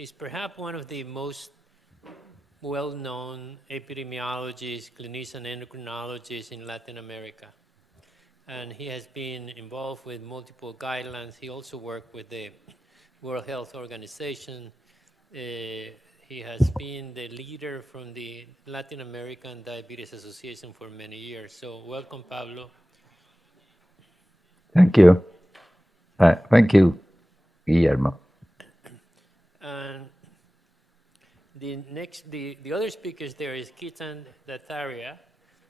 is perhaps one of the most well-known epidemiologists, clinician endocrinologists in Latin America. And he has been involved with multiple guidelines. He also worked with the World Health Organization. He has been the leader from the Latin American Diabetes Association for many years. So welcome, Pablo. Thank you. Thank you, Guillermo. And the other speakers there is Ketan Dhatarya.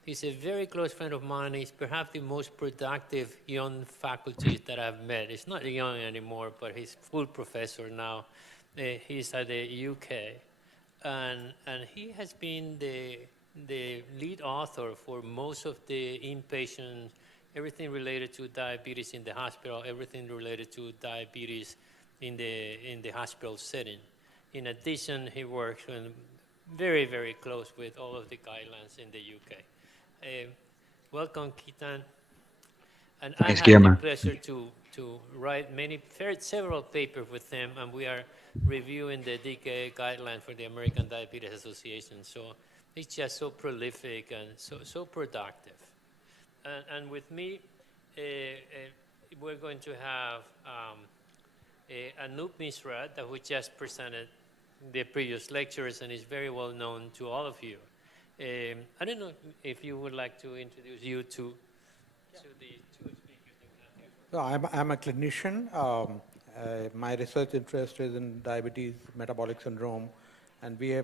He's a very close friend of mine. He's perhaps the most productive young faculty that I've met. He's not young anymore, but he's full professor now. He's at the UK. And he has been the lead author for most of the inpatient, everything related to diabetes in the hospital, everything related to diabetes in the hospital setting. In addition, he works very, very close with all of the guidelines in the UK. Welcome, Ketan. And Thanks, I had Guillermo. the pleasure to write several papers with him, and we are reviewing the DKA guideline for the American Diabetes Association. So he's just so prolific and so productive. And with me, we're going to have Anoop Misra, that we just presented the previous lectures and is very well known to all of you. I don't know if you would like to introduce you to the two speakers that we have here. No, I'm a clinician. My research interest is in diabetes, metabolic syndrome, and we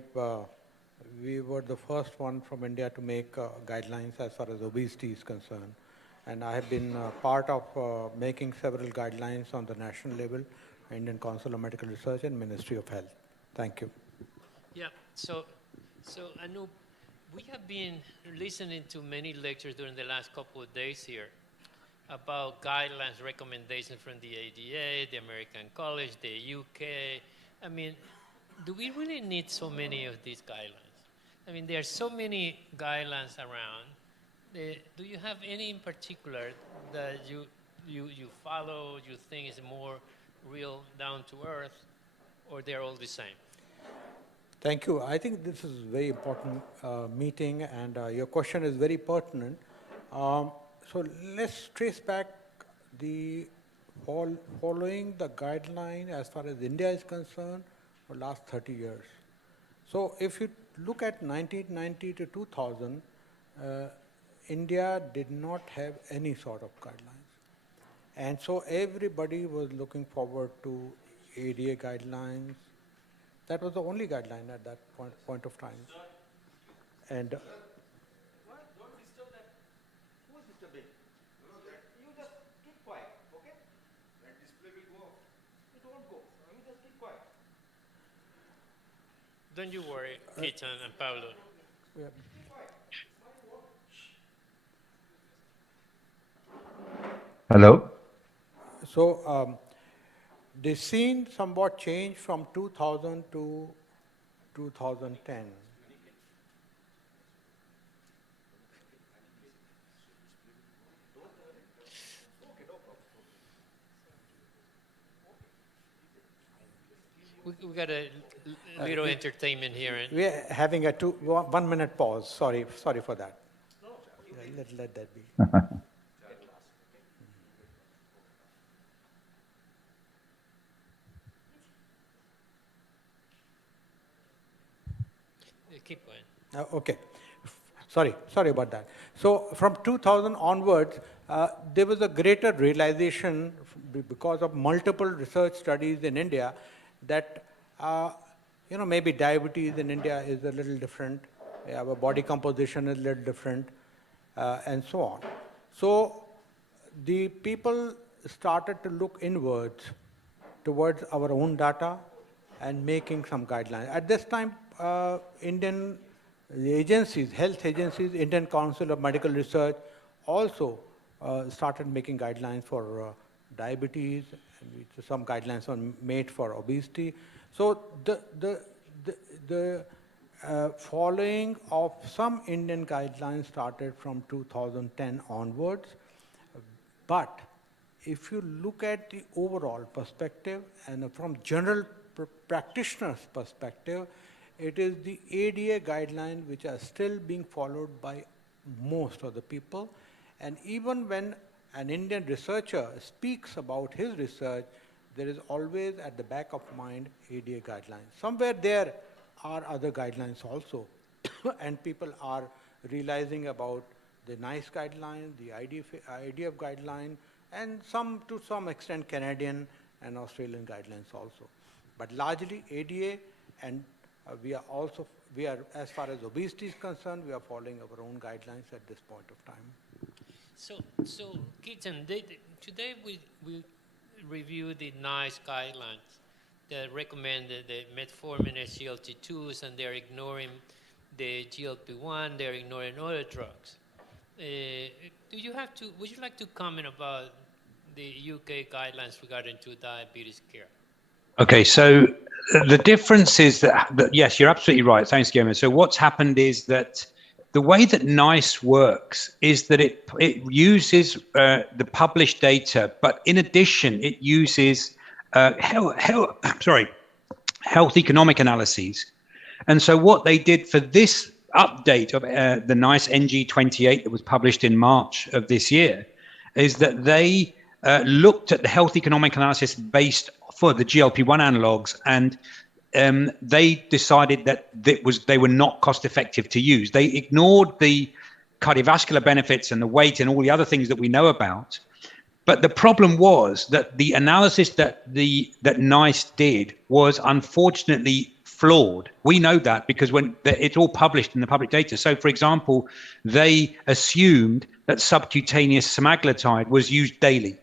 were the first one from India to make guidelines as far as obesity is concerned. And I have been part of making several guidelines on the national level, Indian Council of Medical Research and Ministry of Health. Thank you. Yeah, so Anoop, we have been listening to many lectures during the last couple of days here about guidelines, recommendations from the ADA, the American College, the UK. I mean, do we really need so many of these guidelines? I mean, there are so many guidelines around. Do you have any in particular that you follow, you think is more real, down to earth, or they're all the same? Thank you. I think this is a very important meeting, and your question is very pertinent. So let's trace back the following the guideline as far as India is concerned for the last 30 years. So if you look at 1990 to 2000, India did not have any sort of guidelines. And so everybody was looking forward to ADA guidelines. That was the only guideline at that point of time. And What? Don't disturb that. Who is disturbing? No, that you just keep quiet, okay? That display will go off. It won't go. You just keep quiet. Don't you worry, Ketan and Pablo. yeah. Hello? So the scene somewhat changed from 2000 to 2010. We got a little entertainment here. We are having a 1 minute pause. Sorry for that. Yeah, let that be. Keep going. Okay. Sorry about that. So from 2000 onwards, there was a greater realization because of multiple research studies in India that maybe diabetes in India is a little different. Our body composition is a little different, and so on. So the people started to look inwards towards our own data and making some guidelines. At this time, Indian agencies, health agencies, Indian Council of Medical Research also started making guidelines for diabetes, and some guidelines were made for obesity. So the following of some Indian guidelines started from 2010 onwards. But if you look at the overall perspective and from general practitioner's perspective, it is the ADA guidelines which are still being followed by most of the people. And even when an Indian researcher speaks about his research, there is always at the back of mind ADA guidelines. Somewhere there are other guidelines also, and people are realizing about the NICE guideline, the IDF guideline, and to some extent Canadian and Australian guidelines also. But largely ADA, and we are, as far as obesity is concerned, we are following our own guidelines at this point of time. So Ketan, today we review the NICE guidelines that recommend the metformin SGLT2s, and they're ignoring the GLP-1, they're ignoring other drugs. Would you like to comment about the UK guidelines regarding to diabetes care? Okay, so the difference is that yes, you're absolutely right. Thanks, Guillermo. So what's happened is that the way that NICE works is that it uses the published data, but in addition, it uses health economic analyses. And so what they did for this update of the NICE NG28 that was published in March of this year is that they looked at the health economic analysis based for the GLP-1 analogs, and they decided that they were not cost effective to use. They ignored the cardiovascular benefits and the weight and all the other things that we know about. But the problem was that the analysis that NICE did was unfortunately flawed. We know that because when it's all published in the public data. So, for example, they assumed that subcutaneous semaglutide was used daily.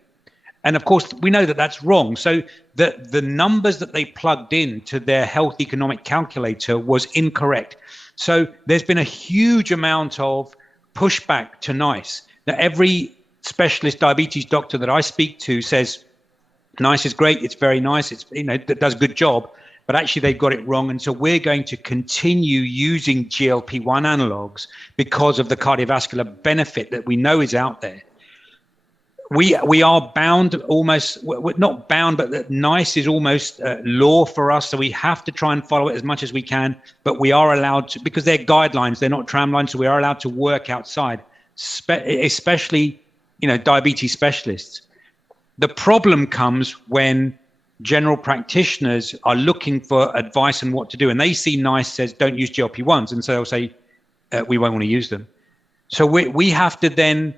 And of course, we know that that's wrong. So the numbers that they plugged in to their health economic calculator was incorrect. So there's been a huge amount of pushback to NICE. Now, every specialist diabetes doctor that I speak to says, NICE is great, it's very nice, it does a good job, but actually they've got it wrong. And so we're going to continue using GLP-1 analogs because of the cardiovascular benefit that we know is out there. We are bound almost, we're not bound, but that NICE is almost law for us. So we have to try and follow it as much as we can, but we are allowed to, because they're guidelines, they're not tramlines, so we are allowed to work outside, especially, diabetes specialists. The problem comes when general practitioners are looking for advice on what to do, and they see NICE says, don't use GLP-1s, and so they'll say, we won't want to use them. So we have to then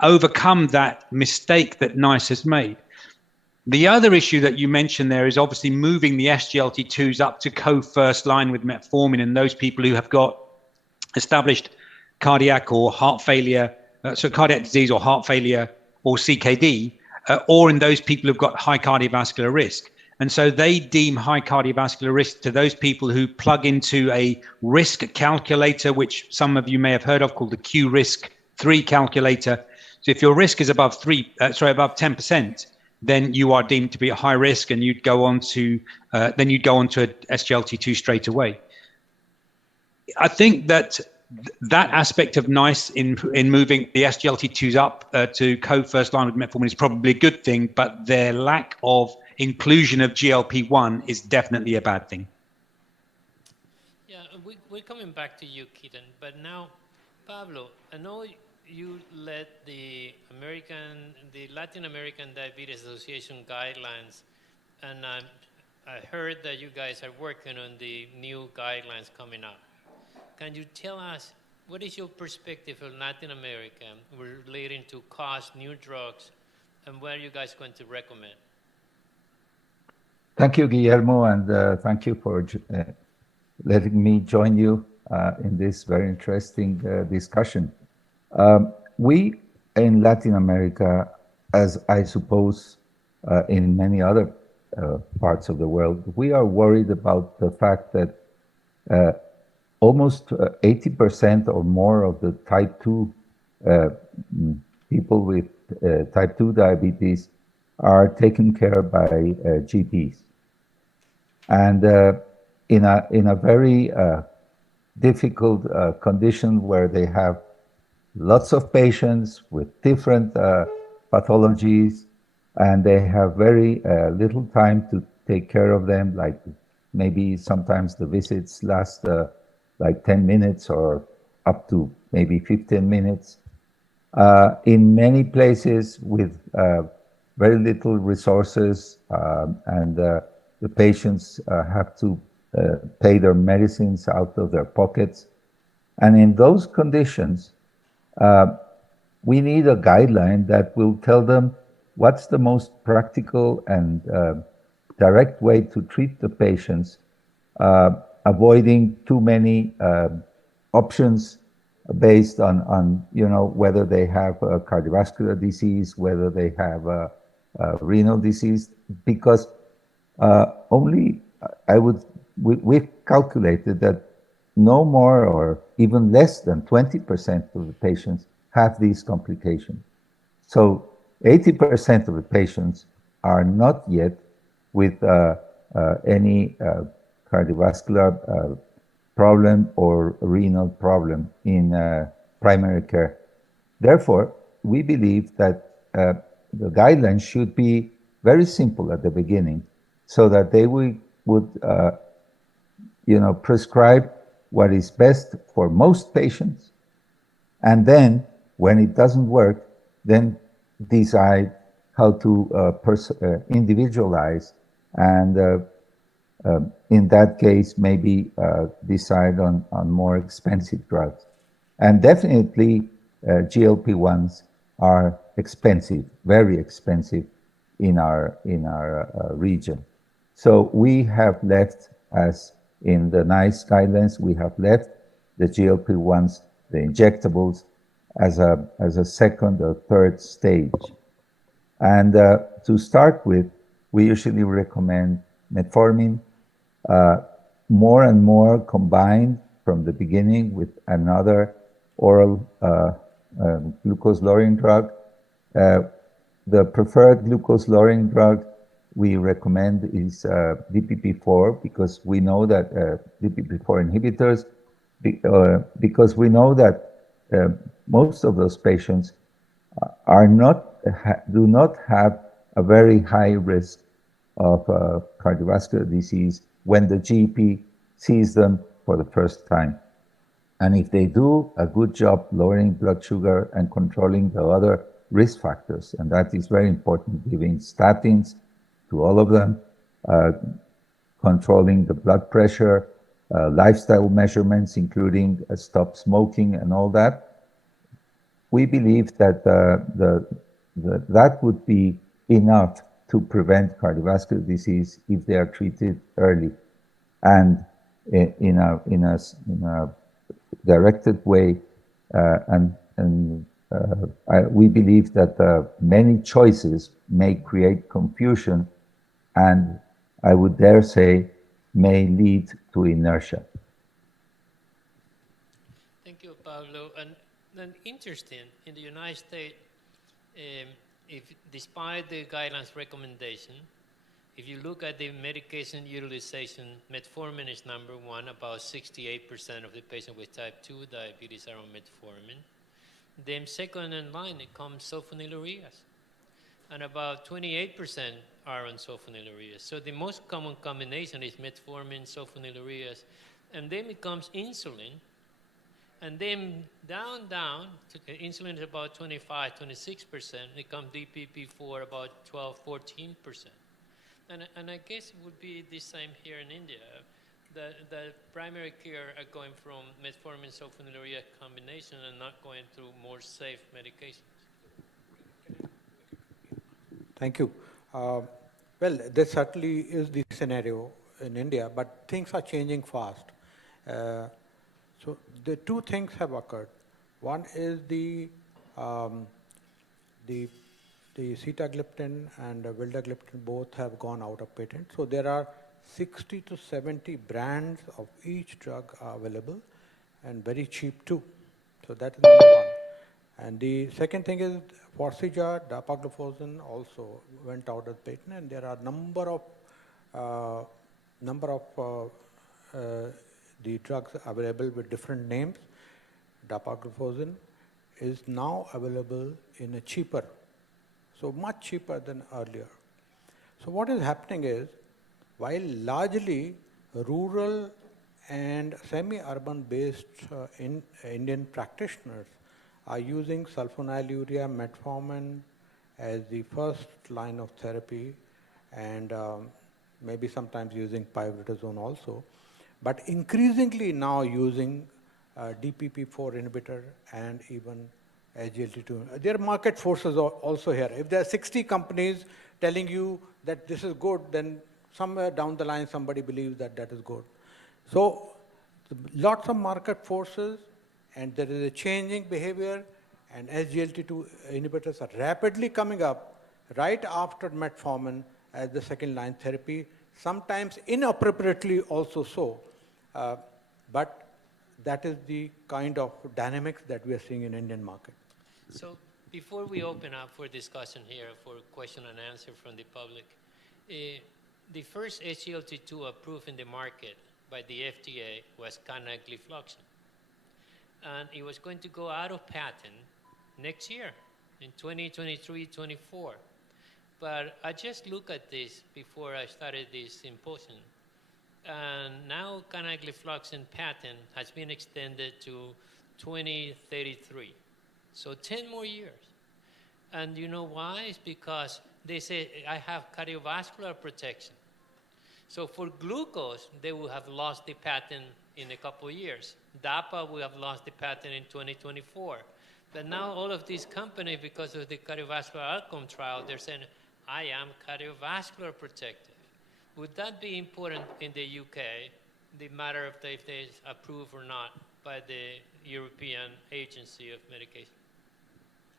overcome that mistake that NICE has made. The other issue that you mentioned there is obviously moving the SGLT2s up to co-first line with metformin in those people who have got established cardiac or heart failure, so cardiac disease or heart failure or CKD, or in those people who've got high cardiovascular risk. And so they deem high cardiovascular risk to those people who plug into a risk calculator, which some of you may have heard of, called the Q-Risk-3 calculator. So if your risk is above 10%, then you are deemed to be at high risk, and you'd go on to a SGLT2 straight away. I think that aspect of NICE in moving the SGLT2s up to co-first line with metformin is probably a good thing, but their lack of inclusion of GLP-1 is definitely a bad thing. Yeah, we're coming back to you, Ketan, but now, Pablo, I know you led the Latin American Diabetes Association guidelines, and I heard that you guys are working on the new guidelines coming up. Can you tell us, what is your perspective of Latin America relating to cost, new drugs, and what are you guys going to recommend? Thank you, Guillermo, and thank you for letting me join you in this very interesting discussion. We in Latin America, as I suppose in many other parts of the world, we are worried about the fact that almost 80% or more of the type 2 people with type 2 diabetes are taken care of by GPs. And in a very difficult condition where they have lots of patients with different pathologies, and they have very little time take care of them, like maybe sometimes the visits last like 10 minutes or up to maybe 15 minutes. In many places with very little resources and the patients have to pay their medicines out of their pockets. And in those conditions, we need a guideline that will tell them what's the most practical and direct way to treat the patients, avoiding too many options based on whether they have a cardiovascular disease, whether they have a renal disease, because we've calculated that no more or even less than 20% of the patients have these complications. So 80% of the patients are not yet with any cardiovascular problem or renal problem in primary care. Therefore, we believe that the guidelines should be very simple at the beginning so that they would prescribe what is best for most patients, and then when it doesn't work, then decide how to individualize and in that case, maybe decide on more expensive drugs. And definitely GLP-1s are expensive, very expensive in our region. So we have left, as in the NICE guidelines, we have left the GLP-1s, the injectables, as a second or third stage. And to start with, we usually recommend metformin, more and more combined from the beginning with another oral glucose-lowering drug. The preferred glucose-lowering drug we recommend is DPP-4, because we know that DPP-4 inhibitors, because we know that most of those patients do not have a very high risk of cardiovascular disease when the GP sees them for the first time. And if they do a good job lowering blood sugar and controlling the other risk factors, and that is very important, giving statins to all of them, controlling the blood pressure, lifestyle measurements, including stop smoking and all that, we believe that that would be enough to prevent cardiovascular disease if they are treated early and in a directed way. We believe that many choices may create confusion, and I would dare say may lead to inertia. Thank you, Pablo. And interesting, in the United States, if despite the guidelines recommendation, if you look at the medication utilization, metformin is number one. About 68% of the patients with type 2 diabetes are on metformin. Then second in line, it comes sulfonylureas. And about 28% are on sulfonylureas. So the most common combination is metformin, sulfonylureas, and then it comes insulin. And then down, insulin is about 25, 26%. It comes DPP-4 about 12, 14%. And I guess it would be the same here in India. The primary care are going from metformin sulfonylurea combination and not going through more safe medications. Thank you. Well, this certainly is the scenario in India, but things are changing fast. So the two things have occurred. One is the sitagliptin and vildagliptin both have gone out of patent. So there are 60 to 70 brands of each drug are available, and very cheap too. So that is number one. And the second thing is Forxiga, dapagliflozin also went out of patent, and there are number of the drugs available with different names. Dapagliflozin is now available in a cheaper, so much cheaper than earlier. So what is happening is while largely rural and semi-urban based Indian practitioners are using sulfonylurea, metformin as the first line of therapy, and maybe sometimes using pioglitazone also, but increasingly now using DPP-4 inhibitor and even SGLT2. There are market forces also here. If there are 60 companies telling you that this is good, then somewhere down the line somebody believes that that is good. So lots of market forces, and there is a changing behavior, and SGLT2 inhibitors are rapidly coming up right after metformin as the second line therapy, sometimes inappropriately also so. But that is the kind of dynamics that we are seeing in Indian market. So before we open up for discussion here for question and answer from the public, the first SGLT2 approved in the market by the FDA was canagliflozin. And it was going to go out of patent next year in 2023-24. But I just looked at this before I started this symposium. And now canagliflozin patent has been extended to 2033. So 10 more years. And you know why? It's because they say I have cardiovascular protection. So for glucose, they will have lost the patent in a couple of years. DAPA will have lost the patent in 2024. But now all of these companies, because of the cardiovascular outcome trial, they're saying, I am cardiovascular protected. Would that be important in the UK, the matter of if it's approved or not by the European Agency of Medication?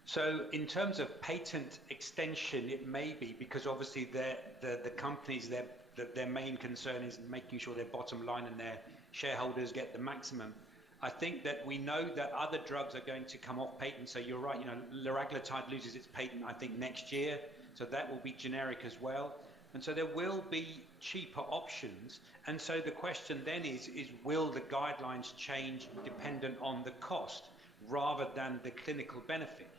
So in terms of patent extension, it may be, because obviously the companies, their main concern is making sure their bottom line and their shareholders get the maximum. I think that we know that other drugs are going to come off patent. So you're right, liraglutide loses its patent, I think, next year. So that will be generic as well. And so there will be cheaper options. And so the question then is will the guidelines change dependent on the cost rather than the clinical benefit?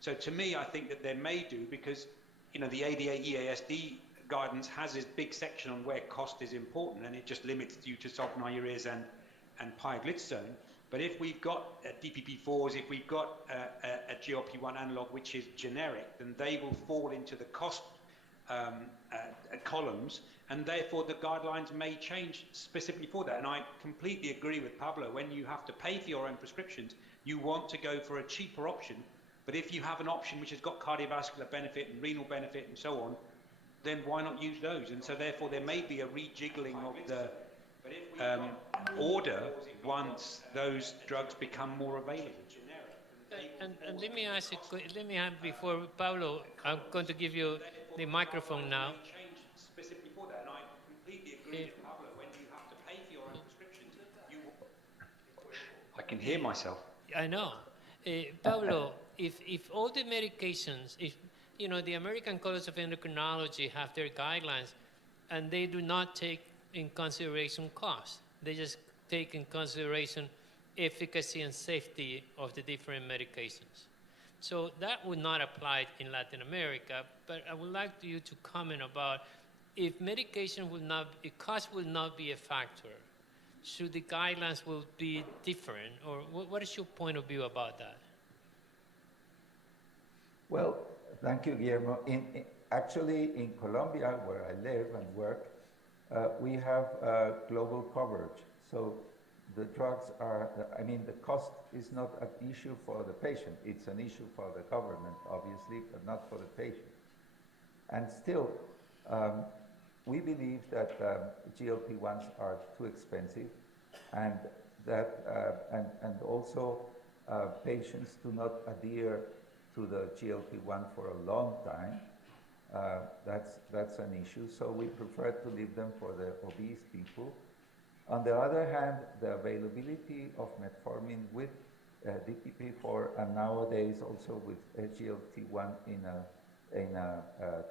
So to me, I think that they may do, because the ADA EASD guidance has this big section on where cost is important, and it just limits you to sulfonylureas and pioglitazone. But if we've got DPP-4s, if we've got a GLP-1 analog which is generic, then they will fall into the cost columns, and therefore the guidelines may change specifically for that. And I completely agree with Pablo. When you have to pay for your own prescriptions, you want to go for a cheaper option. But if you have an option which has got cardiovascular benefit and renal benefit and so on, then why not use those? And so therefore there may be a rejiggling of the order once those drugs become more available. And let me ask you, before Pablo, I'm going to give you the microphone now. Specifically for that, and I completely agree with Pablo. When you have to pay for your own prescriptions, I can hear myself. I know. Pablo, if all the medications, if the American College of Endocrinology have their guidelines, and they do not take in consideration cost, they just take in consideration efficacy and safety of the different medications. So that would not apply in Latin America, but I would like you to comment about if medication will not, if cost will not be a factor, should the guidelines will be different, or what is your point of view about that? Well, thank you, Guillermo. Actually, in Colombia, where I live and work, we have global coverage. So the drugs are, the cost is not an issue for the patient. It's an issue for the government, obviously, but not for the patient. And still, we believe that GLP-1s are too expensive, and that and also patients do not adhere to the GLP-1 for a long time. That's an issue. So we prefer to leave them for the obese people. On the other hand, the availability of metformin with DPP-4 and nowadays also with SGLT1 in a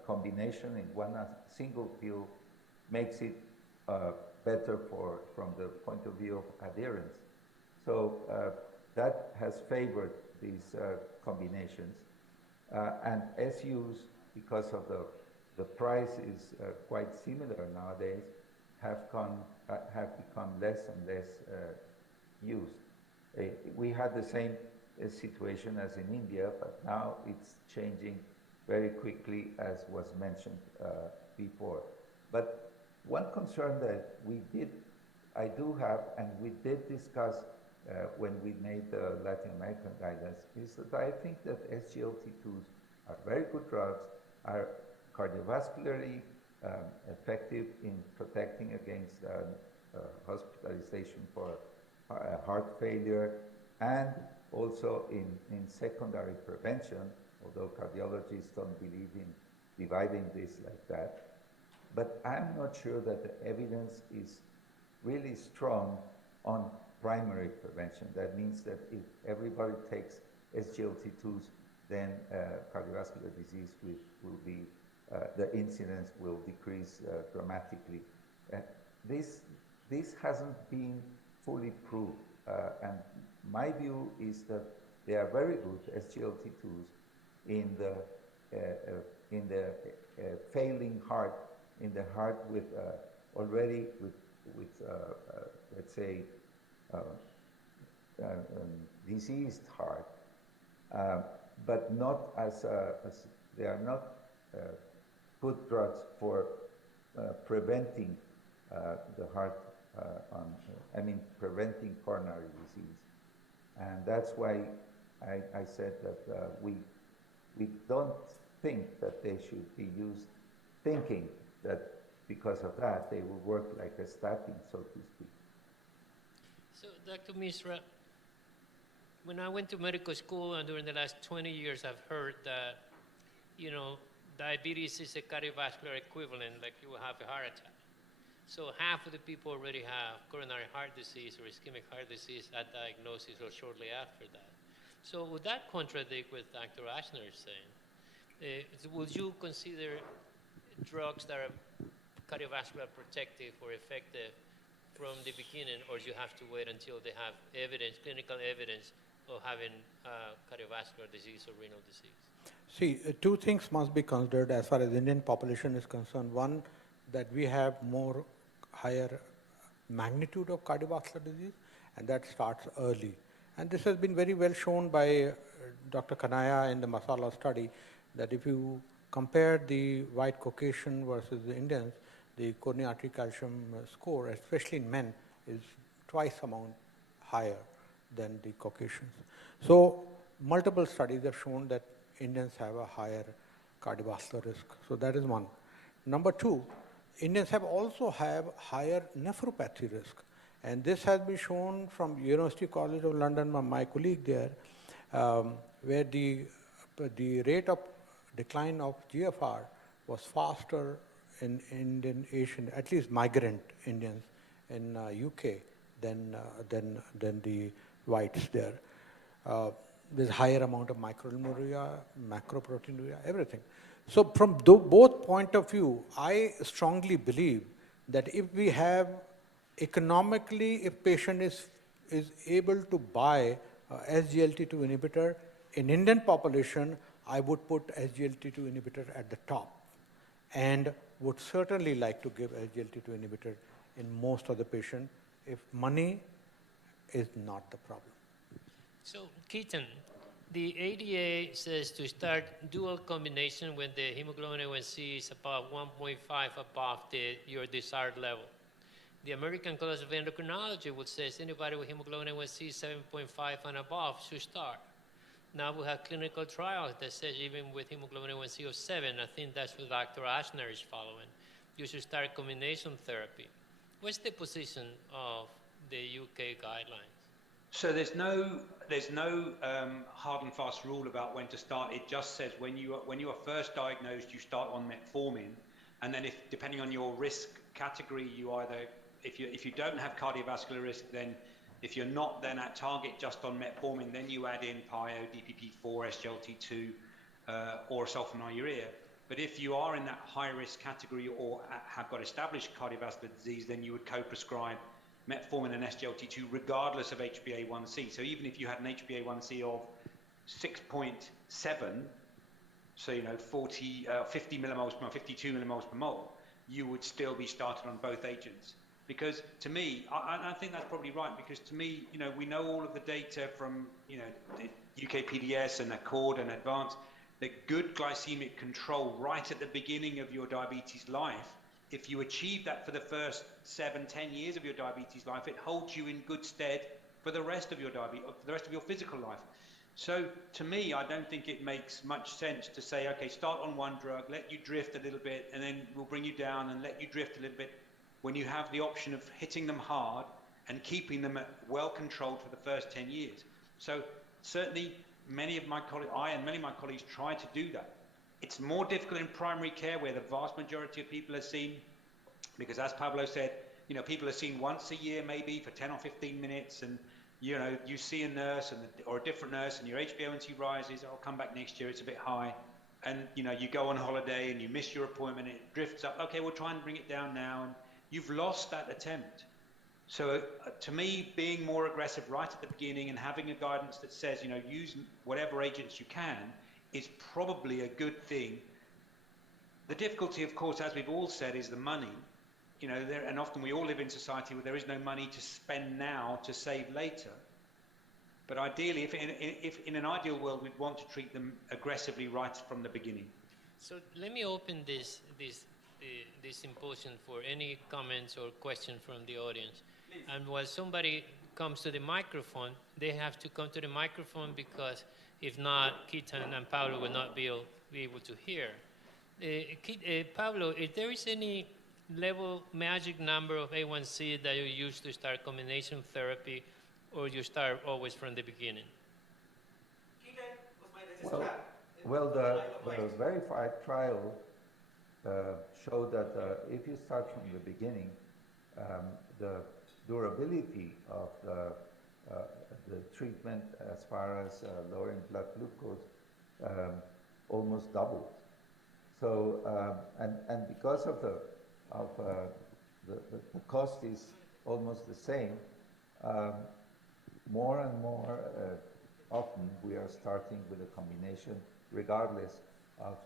combination in one single pill makes it better from the point of view of adherence. So that has favored these combinations. And SUs, because of the the price is quite similar nowadays, have become less and less used. We had the same situation as in India, but now it's changing very quickly, as was mentioned before. But one concern that I do have, and we did discuss when we made the Latin American guidance, is that I think that SGLT2s are very good drugs, are cardiovascularly effective in protecting against hospitalization for heart failure, and also in secondary prevention, although cardiologists don't believe in dividing this like that. But I'm not sure that the evidence is really strong on primary prevention. That means that if everybody takes SGLT2s, then cardiovascular disease will be, the incidence will decrease dramatically. This hasn't been fully proved. And my view is that they are very good, SGLT2s, in the failing heart, in the heart with already with let's say diseased heart, but not as they are not good drugs for preventing the heart preventing coronary disease. And that's why I said that we don't think that they should be used, thinking that because of that they will work like a statin, so to speak. So, Dr. Misra, when I went to medical school and during the last 20 years, I've heard that, diabetes is a cardiovascular equivalent, like you will have a heart attack. So half of the people already have coronary heart disease or ischemic heart disease at diagnosis or shortly after that. So would that contradict what Dr. Ashner is saying? Would you consider drugs that are cardiovascular protective or effective from the beginning, or do you have to wait until they have evidence, clinical evidence of having cardiovascular disease or renal disease? See, two things must be considered as far as the Indian population is concerned. One, that we have higher magnitude of cardiovascular disease, and that starts early. And this has been very well shown by Dr. Kanaya in the Masala study, that if you compare the white Caucasian versus the Indians, the coronary artery calcium score, especially in men, is twice amount higher than the Caucasians. So multiple studies have shown that Indians have a higher cardiovascular risk. So that is one. Number two, Indians also have higher nephropathy risk. And this has been shown from University College of London, my colleague there, where the rate of decline of GFR was faster in Indian, Asian, at least migrant Indians in UK than the whites there. There's higher amount of microalbuminuria, macroproteinuria, everything. So from both point of view, I strongly believe that if we have economically, if patient is able to buy SGLT2 inhibitor in Indian population, I would put SGLT2 inhibitor at the top, and would certainly like to give SGLT2 inhibitor in most of the patient if money is not the problem. So, Ketan, the ADA says to start dual combination when the hemoglobin A1C is about 1.5 above your desired level. The American College of Endocrinology would say anybody with hemoglobin A1C 7.5 and above should start. Now we have clinical trials that says even with hemoglobin A1C of 7, I think that's what Dr. Ashner is following, you should start combination therapy. What's the position of the UK guidelines? So there's no hard and fast rule about when to start. It just says when you are first diagnosed, you start on metformin, and then if depending on your risk category, you either if you don't have cardiovascular risk, then if you're not then at target just on metformin, then you add in PIO, DPP4, SGLT2, or sulfonylurea. But if you are in that high risk category or have got established cardiovascular disease, then you would co-prescribe metformin and SGLT2 regardless of HbA1c. So even if you had an HbA1c of 6.7, so 50 millimoles per mole, 52 millimoles per mole, you would still be starting on both agents. Because to me, I think that's probably right, because to me, we know all of the data from, the UKPDS and Accord and Advance, that good glycemic control right at the beginning of your diabetes life, if you achieve that for the first 7-10 years of your diabetes life, it holds you in good stead for the rest of your physical life. So to me, I don't think it makes much sense to say, okay, start on one drug, let you drift a little bit, and then we'll bring you down and let you drift a little bit, when you have the option of hitting them hard and keeping them well controlled for the first 10 years. So certainly many of my colleagues try to do that. It's more difficult in primary care, where the vast majority of people are seen, because as Pablo said, people are seen once a year maybe for 10 or 15 minutes, and you see a nurse or a different nurse, and your HbA1c rises, I'll come back next year, it's a bit high. And you go on holiday and you miss your appointment, it drifts up, okay, we'll try and bring it down now, and you've lost that attempt. So to me, being more aggressive right at the beginning and having a guidance that says, use whatever agents you can, is probably a good thing. The difficulty, of course, as we've all said, is the money. And often we all live in society where there is no money to spend now to save later. But ideally, if in an ideal world, we'd want to treat them aggressively right from the beginning. So let me open this symposium for any comments or questions from the audience. Please. And while somebody comes to the microphone, they have to come to the microphone, because if not, Ketan and Pablo will not be able to hear. Pablo, if there is any magic number of A1C that you use to start combination therapy, or you start always from the beginning? Well, the verified trial showed that if you start from the beginning, the durability of the treatment as far as lowering blood glucose almost doubled. So and because of the cost is almost the same, more and more often we are starting with a combination, regardless of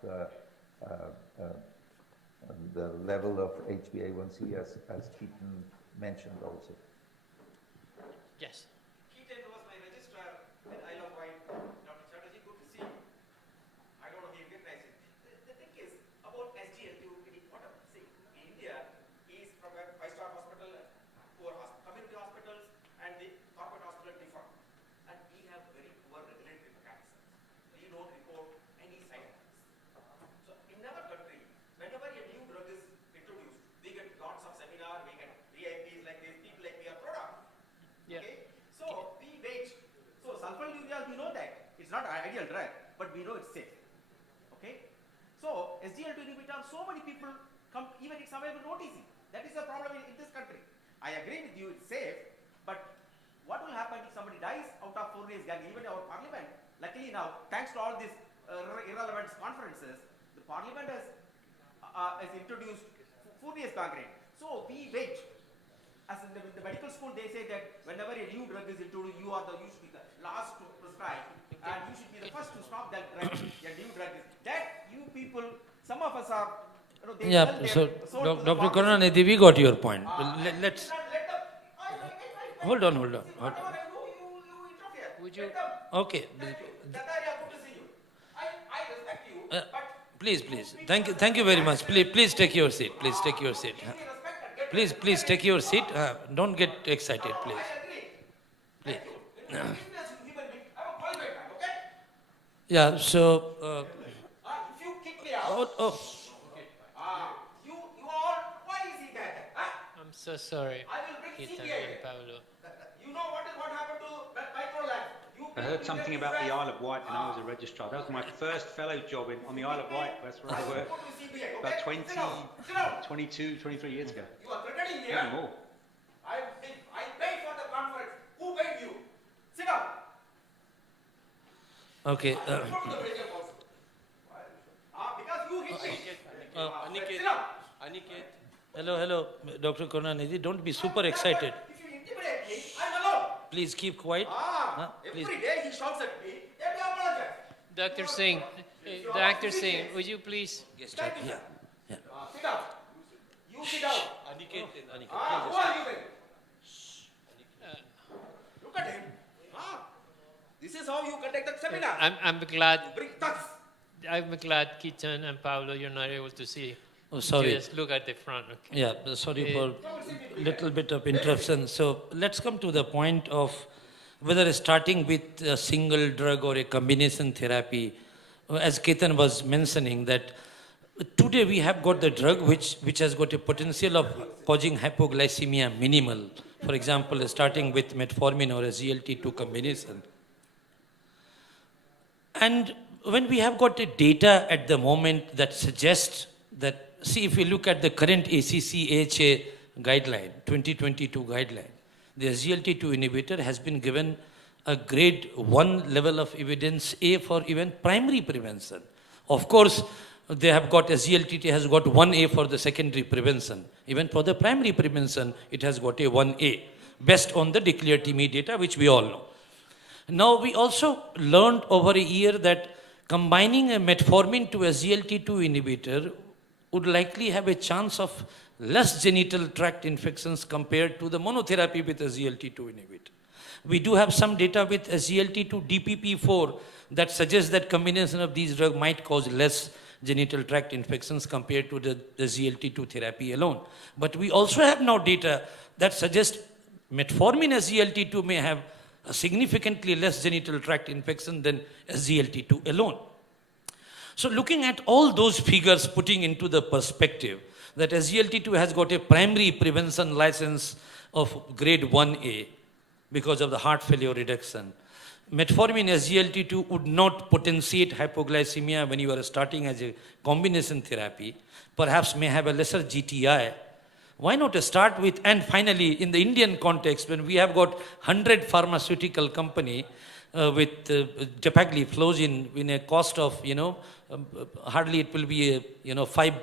the level of HbA1c, as Ketan mentioned also. Yes. Ketan was my registrar at Isle of Wight. Dr. Chatterjee, good to see you. I don't know if you recognize it. The thing is about SGLT, whatever. See, India is from a 5-star hospital, poor community hospitals, and the corporate hospital differ. And we have very poor regulatory mechanisms. We don't report any side effects. So in our country, whenever a new drug is introduced, we get lots of seminars, we get VIPs like this, people like we are product. Yeah. Okay? So we wait. So sulfonylurea, we know that it's not an ideal drug, but we know it's safe. Okay? So SGLT inhibitor, so many people come, even it's available not easy. That is the problem in this country. I agree with you, it's safe, but what will happen if somebody dies out of Fourier's gang? Even our parliament, luckily now, thanks to all these irrelevant conferences, the parliament has introduced Fourier's gangrene. So we wait. As in the medical school, they say that whenever a new drug is introduced, you should be the last to prescribe, and you should be the first to stop that drug. A new drug is that you people. Some of us are. They Yeah. So, Dr. Karunanidhi, we got your point. Let's hold on. Whatever I do, you interfere. Would you? Okay. Dhatarya, good to see you. I respect you, but Please. Thank you very much. Please take your seat. Please take your seat. Please take your seat. Don't get excited, please. Please. Yeah. So. If you kick me out, you all, why is he that? I'm so sorry, I will bring Ketan CBI. and Pablo. You know what happened to Microlab? I heard something about the Isle of Wight when I was a registrar. That was my first fellow job on the Isle of Wight. That's where I worked about 22, 23 years ago. You are threatening me. Maybe more. I paid for the conference. Who paid you? Sit down. Okay. Go to the breaker also. Because you hit me. Sit down. Hello, Dr. Karunanidhi. Don't be super excited. If you intimidate me, I'm alone. Please keep quiet. Please. Every day he shouts at me. Let me apologize. Dr. Singh, Dr. Singh, would you please? Yes, start. Yeah. Yeah. Sit down. You sit down. Aniket, Who are you then? Look at him. This is how you conduct the seminar. I'm glad. Bring thugs. I'm glad, Ketan and Pablo, you're not able to see. Oh, sorry. Just look at the front. Okay. Yeah, sorry for little bit of interruption. So let's come to the point of whether starting with a single drug or a combination therapy. As Ketan was mentioning that today we have got the drug which has got a potential of causing hypoglycemia minimal. For example, starting with metformin or a GLT-2 combination. And when we have got a data at the moment that suggests that, see, if we look at the current ACC-AHA guideline, 2022 guideline, the SGLT2 inhibitor has been given a grade 1 level of evidence A for even primary prevention. Of course, they have got SGLT2 has got 1A for the secondary prevention. Even for the primary prevention, it has got a 1A, based on the declared TME data, which we all know. Now, we also learned over a year that combining a metformin to a SGLT2 inhibitor would likely have a chance of less genital tract infections compared to the monotherapy with a SGLT2 inhibitor. We do have some data with a SGLT2 DPP4 that suggests that combination of these drugs might cause less genital tract infections compared to the SGLT2 therapy alone. But we also have now data that suggests metformin SGLT2 may have a significantly less genital tract infection than SGLT2 alone. So looking at all those figures, putting into the perspective that SGLT2 has got a primary prevention license of grade 1A because of the heart failure reduction. Metformin SGLT2 would not potentiate hypoglycemia when you are starting as a combination therapy, perhaps may have a lesser GTI. Why not start with, and finally, in the Indian context, when we have got 100 pharmaceutical company with dapagliflozin in a cost of, hardly it will be, 5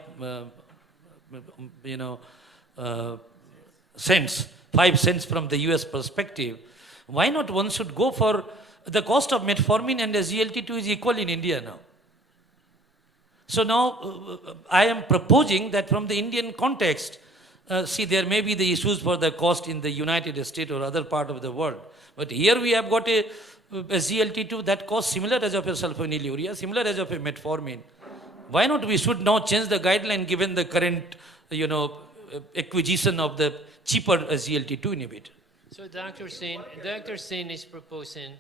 cents, 5 cents from the US perspective. Why not one should go for the cost of metformin and SGLT2 is equal in India now. So now I am proposing that from the Indian context, see, there may be the issues for the cost in the United States or other part of the world. But here we have got a SGLT2 that costs similar as of a sulfonylurea, similar as of a metformin. Why not we should now change the guideline given the current, acquisition of the cheaper SGLT2 inhibitor? So Dr. Singh is proposing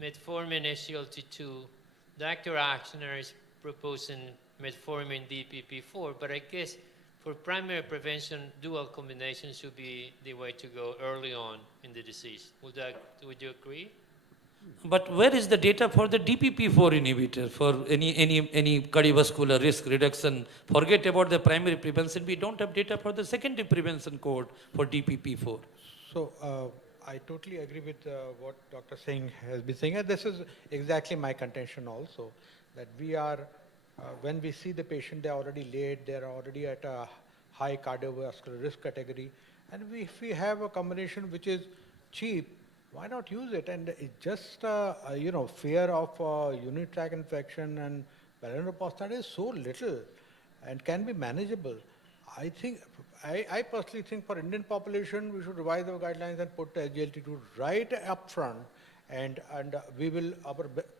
metformin SGLT2. Dr. Axner is proposing metformin DPP4, but I guess for primary prevention, dual combination should be the way to go early on in the disease. Would you agree? But where is the data for the DPP4 inhibitor for any cardiovascular risk reduction? Forget about the primary prevention. We don't have data for the secondary prevention cohort for DPP4. So I totally agree with what Dr. Singh has been saying. And this is exactly my contention also, that we are, when we see the patient, they're already late, they're already at a high cardiovascular risk category. And if we have a combination which is cheap, why not use it? And it's just, fear of urinary tract infection and pulmonary prostatitis is so little and can be manageable. I personally think for Indian population, we should revise our guidelines and put SGLT2 right up front, and our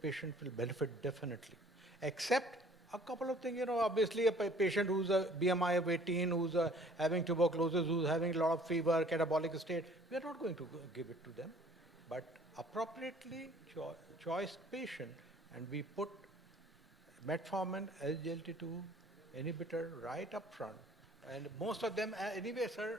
patient will benefit definitely. Except a couple of things, obviously a patient who's a BMI of 18, who's having tuberculosis, who's having a lot of fever, catabolic state, we are not going to give it to them. But appropriately choice patient, and we put metformin, SGLT2 inhibitor right up front. And most of them, anyway, sir,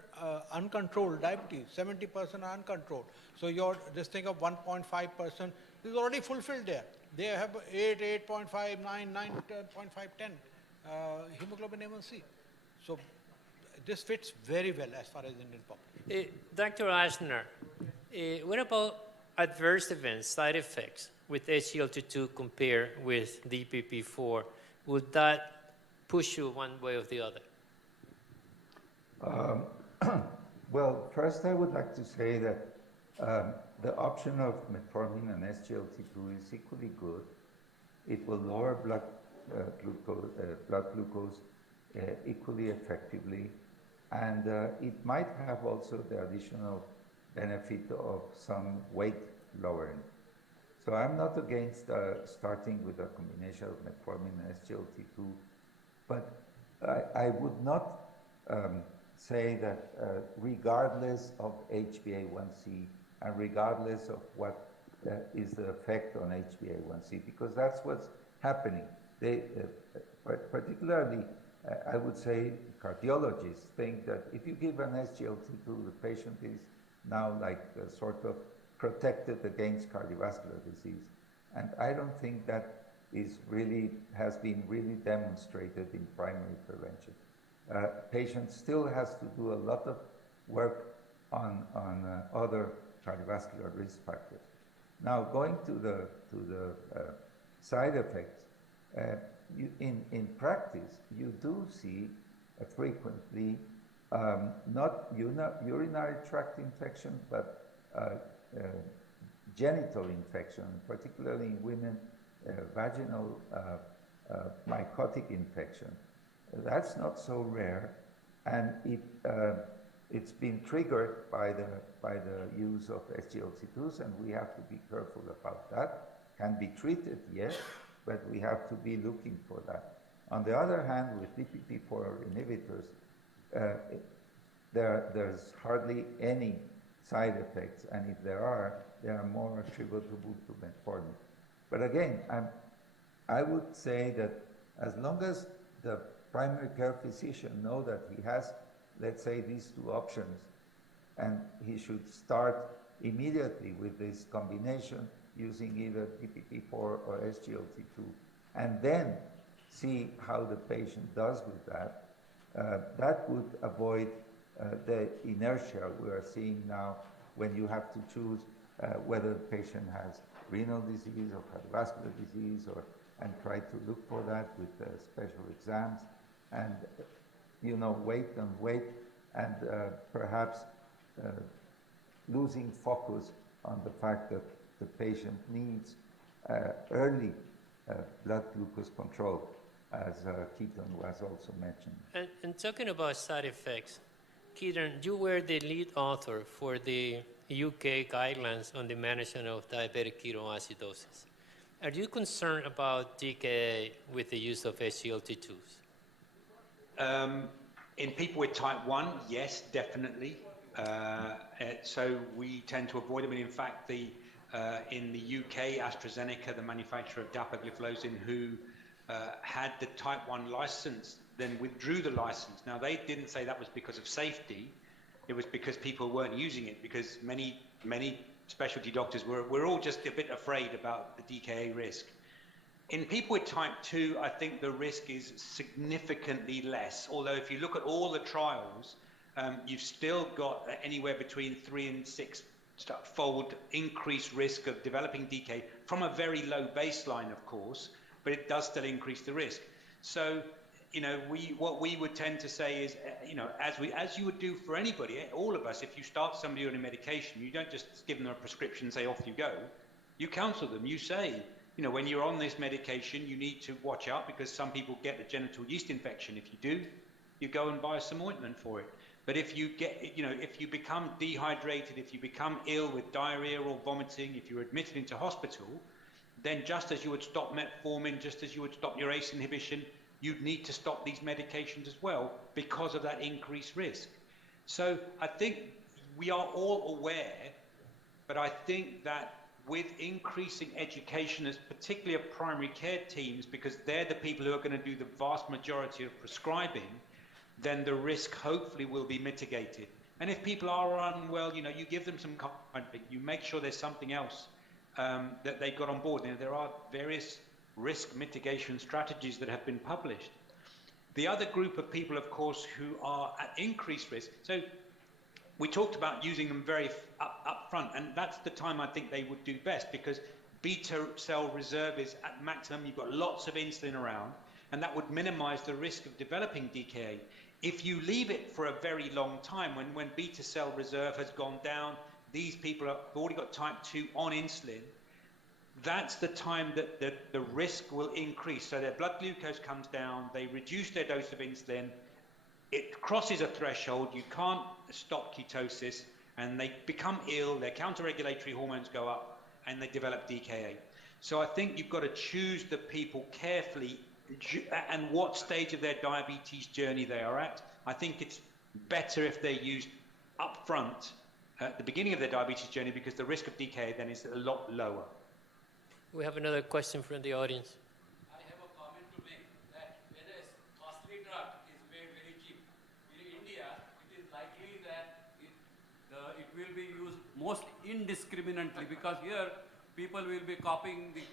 uncontrolled diabetes, 70% are uncontrolled. So this thing of 1.5% is already fulfilled there. They have 8, 8.5, 9, 9, 10.5, 10 hemoglobin A1C. So this fits very well as far as Indian population. Dr. Ashner, what about adverse events, side effects with SGLT2 compared with DPP4? Would that push you one way or the other? Well, first I would like to say that the option of metformin and SGLT2 is equally good. It will lower blood blood glucose equally effectively. And it might have also the additional benefit of some weight lowering. So I'm not against starting with a combination of metformin and SGLT2, but I would not say that regardless of HbA1c and regardless of what is the effect on HbA1c, because that's what's happening. They, particularly, I would say cardiologists think that if you give an SGLT2, the patient is now like sort of protected against cardiovascular disease. And I don't think that has been really demonstrated in primary prevention. Patients still has to do a lot of work on other cardiovascular risk factors. Now, going to the side effects, in practice, you do see frequently not urinary tract infection, but genital infection, particularly in women, vaginal mycotic infection. That's not so rare, and it's been triggered by the use of SGLT2s, and we have to be careful about that. Can be treated, yes, but we have to be looking for that. On the other hand, with DPP-4 inhibitors, there's hardly any side effects, and if there are, they are more attributable to metformin. But again, I would say that as long as the primary care physician knows that he has, let's say, these two options, and he should start immediately with this combination using either DPP-4 or SGLT2, and then see how the patient does with that, that would avoid the inertia we are seeing now when you have to choose whether the patient has renal disease or cardiovascular disease, and try to look for that with special exams, and wait and perhaps losing focus on the fact that the patient needs early blood glucose control, as Ketan was also mentioned. And talking about side effects, Ketan, you were the lead author for the UK guidelines on the management of diabetic ketoacidosis. Are you concerned about DKA with the use of SGLT2s? In people with type 1, yes, definitely. So we tend to avoid them. And in fact, in the UK, AstraZeneca, the manufacturer of dapagliflozin, who had the type 1 license, then withdrew the license. Now, they didn't say that was because of safety. It was because people weren't using it, because many specialty doctors were all just a bit afraid about the DKA risk. In people with type 2, I think the risk is significantly less. Although if you look at all the trials, you've still got anywhere between 3 and 6 fold increased risk of developing DKA from a very low baseline, of course, but it does still increase the risk. So, what we would tend to say is, as you would do for anybody, all of us, if you start somebody on a medication, you don't just give them a prescription and say, off you go. You counsel them. You say, when you're on this medication, you need to watch out because some people get a genital yeast infection. If you do, you go and buy some ointment for it. But if you if you become dehydrated, if you become ill with diarrhea or vomiting, if you're admitted into hospital, then just as you would stop metformin, just as you would stop your ACE inhibition, you'd need to stop these medications as well because of that increased risk. So I think we are all aware, but I think that with increasing education, as particularly of primary care teams, because they're the people who are going to do the vast majority of prescribing, then the risk hopefully will be mitigated. And if people are unwell, you give them some comfort, you make sure there's something else that they got on board. There are various risk mitigation strategies that have been published. The other group of people, of course, who are at increased risk, so we talked about using them very up front, and that's the time I think they would do best, because beta cell reserve is at maximum. You've got lots of insulin around, and that would minimize the risk of developing DKA. If you leave it for a very long time, when beta cell reserve has gone down, these people have already got type 2 on insulin, that's the time that the risk will increase. So their blood glucose comes down, they reduce their dose of insulin, it crosses a threshold, you can't stop ketosis, and they become ill, their counter-regulatory hormones go up, and they develop DKA. So I think you've got to choose the people carefully and what stage of their diabetes journey they are at. I think it's better if they're used up front at the beginning of their diabetes journey, because the risk of DKA then is a lot lower. We have another question from the audience. I have a comment to make that whether a costly drug is made very cheap. In India, it is likely that it will be used most indiscriminately, because here people will be copying the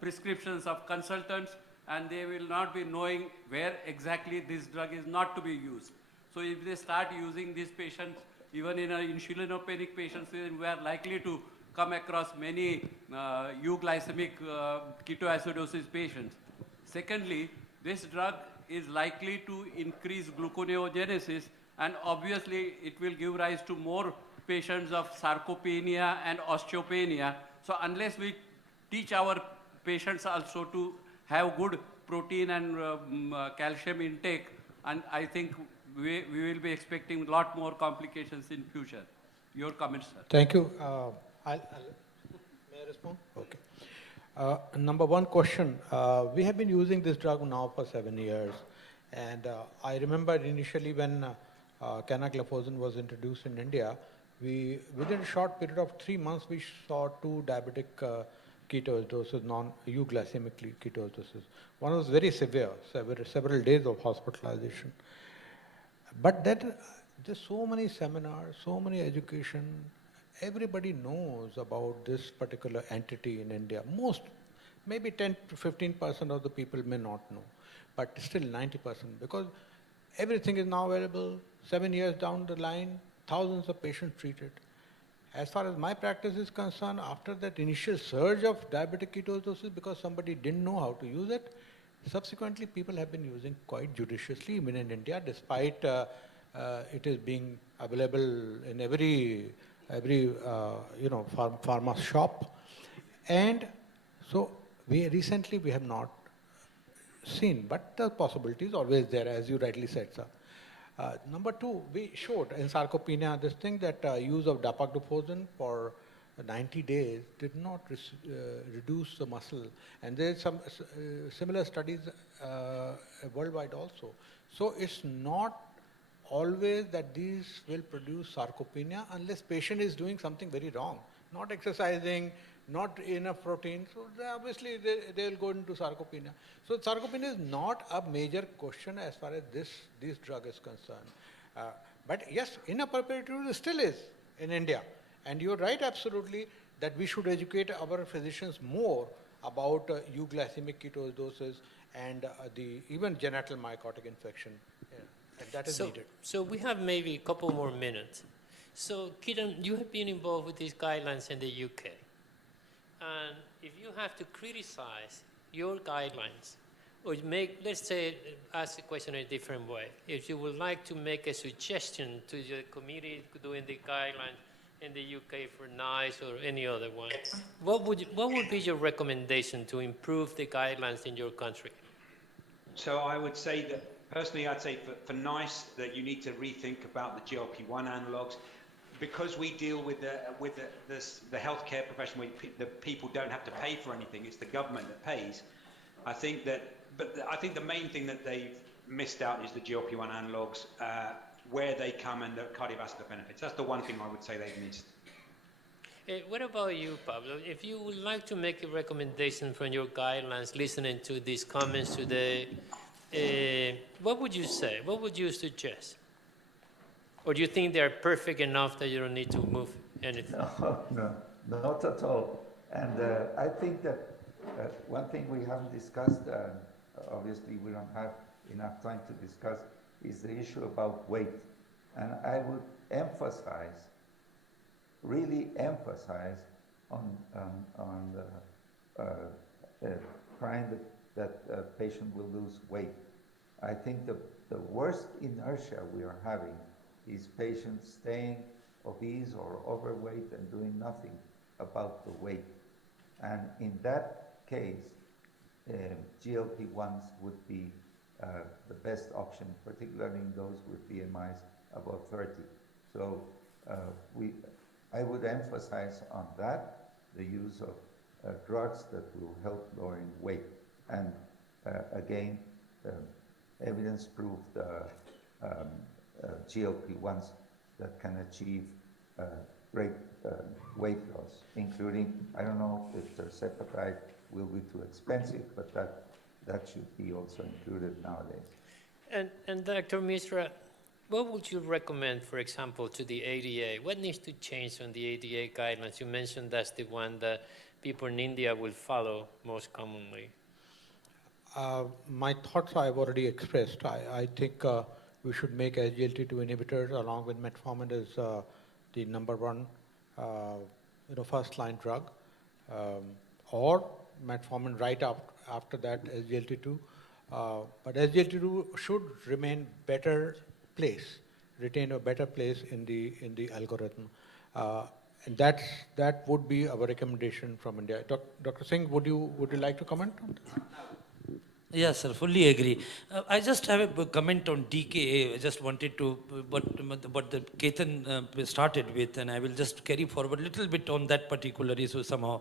prescriptions of consultants and they will not be knowing where exactly this drug is not to be used. So if they start using these patients, even in insulinopenic patients, we are likely to come across many euglycemic ketoacidosis patients. Secondly, this drug is likely to increase gluconeogenesis, and obviously it will give rise to more patients of sarcopenia and osteopenia. So unless we teach our patients also to have good protein and calcium intake, and I think we will be expecting a lot more complications in future. Your comments, sir. Thank you. May I respond? Okay. Number one question. We have been using this drug now for 7 years. And I remember initially when canagliflozin was introduced in India, within a short period of 3 months, we saw 2 diabetic ketoacidosis, non-euglycemic ketoacidosis. One was very severe, several days of hospitalization. But that there's so many seminars, so many education. Everybody knows about this particular entity in India. Most, maybe 10 to 15% of the people may not know, but still 90%, because everything is now available. 7 years down the line, thousands of patients treated. As far as my practice is concerned, after that initial surge of diabetic ketoacidosis, because somebody didn't know how to use it, subsequently people have been using quite judiciously, even in India, despite it is being available in every pharma shop. And so we have not seen, but the possibility is always there, as you rightly said, sir. Number 2, we showed in sarcopenia this thing that use of dapagliflozin for 90 days did not reduce the muscle. And there is some similar studies worldwide also. So it's not always that these will produce sarcopenia unless patient is doing something very wrong, not exercising, not enough protein. So obviously they will go into sarcopenia. So sarcopenia is not a major question as far as this drug is concerned. But yes, inappropriate use still is in India. And you're right absolutely that we should educate our physicians more about euglycemic ketoacidosis and even genital myocardial infection. And that is needed. So we have maybe a couple more minutes. So Ketan, you have been involved with these guidelines in the UK. And if you have to criticize your guidelines, or let's say, ask the question in a different way. If you would like to make a suggestion to the committee doing the guidelines in the UK for NICE or any other one, what would be your recommendation to improve the guidelines in your country? So I would say that, personally, I'd say for NICE that you need to rethink about the GLP-1 analogs. Because we deal with the healthcare profession, where the people don't have to pay for anything, it's the government that pays. I think the main thing that they've missed out is the GLP-1 analogs, where they come and the cardiovascular benefits. That's the one thing I would say they've missed. What about you, Pablo? If you would like to make a recommendation from your guidelines, listening to these comments today, what would you say? What would you suggest? Or do you think they're perfect enough that you don't need to move anything? No, not at all. And I think that one thing we haven't discussed, obviously we don't have enough time to discuss, is the issue about weight. And I would really emphasize on trying that a patient will lose weight. I think the worst inertia we are having is patients staying obese or overweight and doing nothing about the weight. And in that case, GLP-1s would be the best option, particularly in those with BMIs above 30. So I would emphasize on that, the use of drugs that will help lowering weight. And again, evidence-proved GLP-1s that can achieve great weight loss, including, I don't know if tirzepatide will be too expensive, but that should be also included nowadays. And Dr. Misra, what would you recommend, for example, to the ADA? What needs to change on the ADA guidelines? You mentioned that's the one that people in India will follow most commonly. My thoughts I've already expressed. I think we should make SGLT2 inhibitors along with metformin as the number one, first-line drug, or metformin right after that SGLT2. But SGLT2 should remain retain a better place in the algorithm. And that would be our recommendation from India. Dr. Singh, would you like to comment on that? Yes, sir, fully agree. I just have a comment on DKA. I just wanted to, what the Ketan started with, and I will just carry forward a little bit on that particular issue somehow.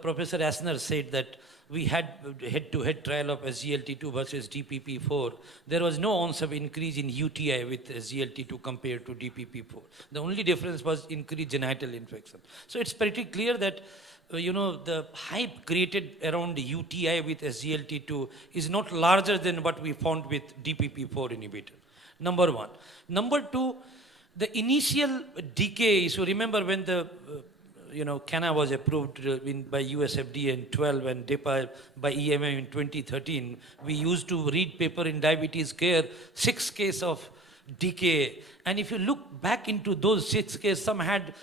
Professor Asner said that we had head-to-head trial of SGLT2 versus DPP4. There was no ounce of increase in UTI with SGLT2 compared to DPP4. The only difference was increased genital infection. So it's pretty clear that the hype created around UTI with SGLT2 is not larger than what we found with DPP4 inhibitor. Number one. Number two, the initial decay, so remember when the Cana was approved by US FDA in 12 and DEPA by EMA in 2013, we used to read paper in diabetes care, 6 cases of decay. And if you look back into those 6 cases, some had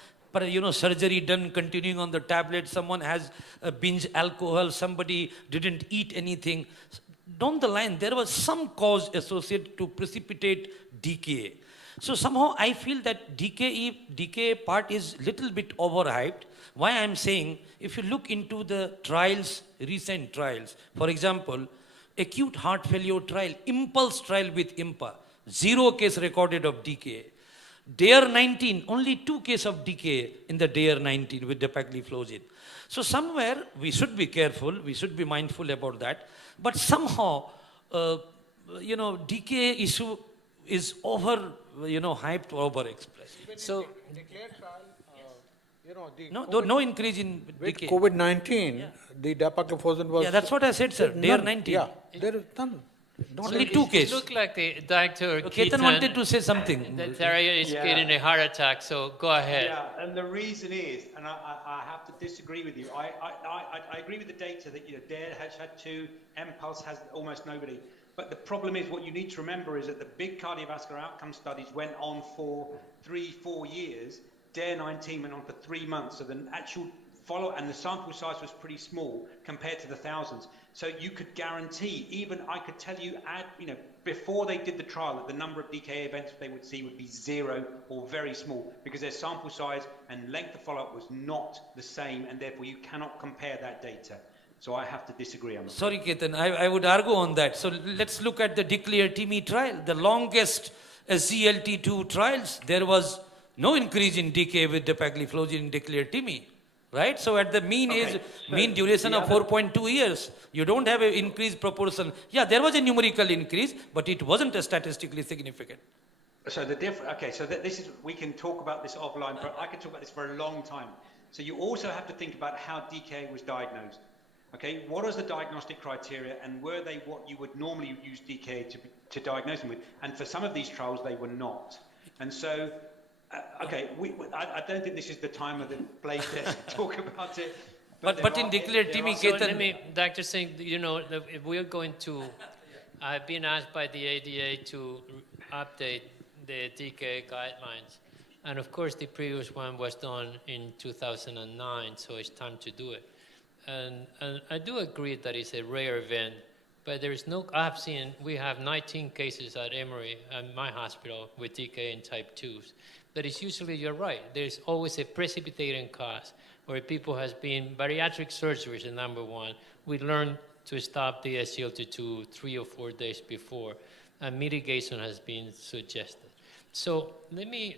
surgery done, continuing on the tablet, someone has binge alcohol, somebody didn't eat anything. Down the line, there was some cause associated to precipitate DKA. So somehow I feel that DKA part is little bit overhyped. Why I'm saying, if you look into the trials, recent trials, for example, acute heart failure trial, impulse trial with IMPA, 0 case recorded of DKA. DARE 19, only 2 cases of decay in the DARE 19 with dapagliflozin. So somewhere we should be careful, we should be mindful about that. But somehow, decay issue is hyped or overexpressed. So, Declared no trial, increase in with decay. COVID-19, the dapagliflozin was... Yeah, that's what I said, sir. DARE 19. Yeah, there is none. Only 2 cases. It looked like the Dr. Ketan wanted to say something. Dhatarya is getting a heart attack, so go ahead. Yeah, and the reason is, and I have to disagree with you. I agree with the data that DARE has had 2, MPulse has almost nobody. But the problem is, what you need to remember is that the big cardiovascular outcome studies went on for 3-4 years. DARE 19 went on for 3 months, so the actual follow, and the sample size was pretty small compared to the thousands. So you could guarantee, even I could tell you, before they did the trial, that the number of DKA events they would see would be 0 or very small, because their sample size and length of follow-up was not the same, and therefore you cannot compare that data. So I have to disagree on that. Sorry, Ketan, I would argue on that. So let's look at the DECLARE-TIMI trial, the longest SGLT2 trials. There was no increase in DKA with dapagliflozin in DECLARE-TIMI. Right? So at the mean mean duration of 4.2 years, you don't have an increased proportion. Yeah, there was a numerical increase, but it wasn't a statistically significant. So this is, we can talk about this offline, but I could talk about this for a long time. So you also have to think about how DKA was diagnosed. Okay, what was the diagnostic criteria, and were they what you would normally use DKA to diagnose them with? And for some of these trials, they were not. And so, I don't think this is the time of the place to talk about it. But in DECLARE-TIMI, So Ketan... let me, Dr. Singh, if we're going to, I've been asked by the ADA to update the DKA guidelines. And of course, the previous one was done in 2009, so it's time to do it. And I do agree that it's a rare event, but there is no, we have 19 cases at Emory, at my hospital, with DKA in type 2s. That is usually, you're right, there's always a precipitating cause, where people has been, bariatric surgery is the number one. We learned to stop the SGLT2 3 or 4 days before, and mitigation has been suggested. So we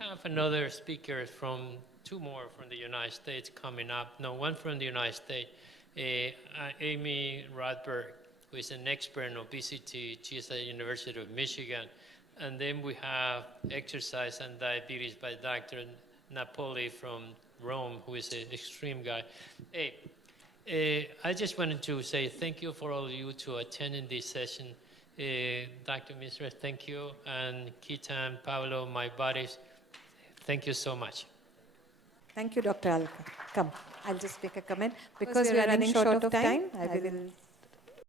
have another speaker from, two more from the United States coming up. No, one from the United States, Amy Rothberg, who is an expert in obesity. She's at the University of Michigan. And then we have exercise and diabetes by Dr. Napoli from Rome, who is an extreme guy. Hey, I just wanted to say thank you for all of you to attending this session. Dr. Misra, thank you. And Ketan, Pablo, my buddies, thank you so much. Thank you, Dr. Alka. Come, I'll just make a comment. Because we are running short of time, I will